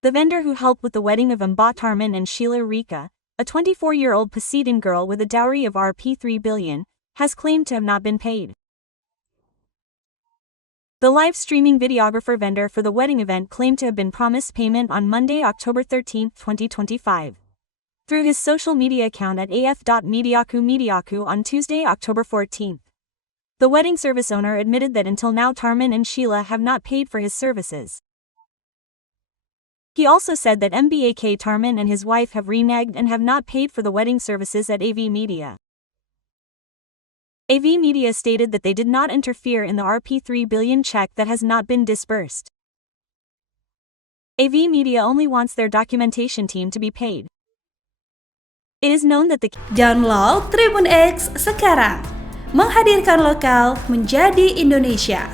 The vendor who helped with the wedding of Mbah Tarman and Sheila Rika, a 24-year-old Pasidan girl with a dowry of Rp 3 billion, has claimed to have not been paid. The live streaming videographer vendor for the wedding event claimed to have been promised payment on Monday, October 13, 2025. Through his social media account at af.mediaku on Tuesday, October 14. The wedding service owner admitted that until now Tarman and Sheila have not paid for his services. He also said that Mbah Tarman and his wife have reneged and have not paid for the wedding services at AV Media. AV Media stated that they did not interfere in the Rp 3 billion check that has not been disbursed. AV Media only wants their documentation team to be paid. It is known that the Download Tribun X sekarang, menghadirkan lokal menjadi Indonesia.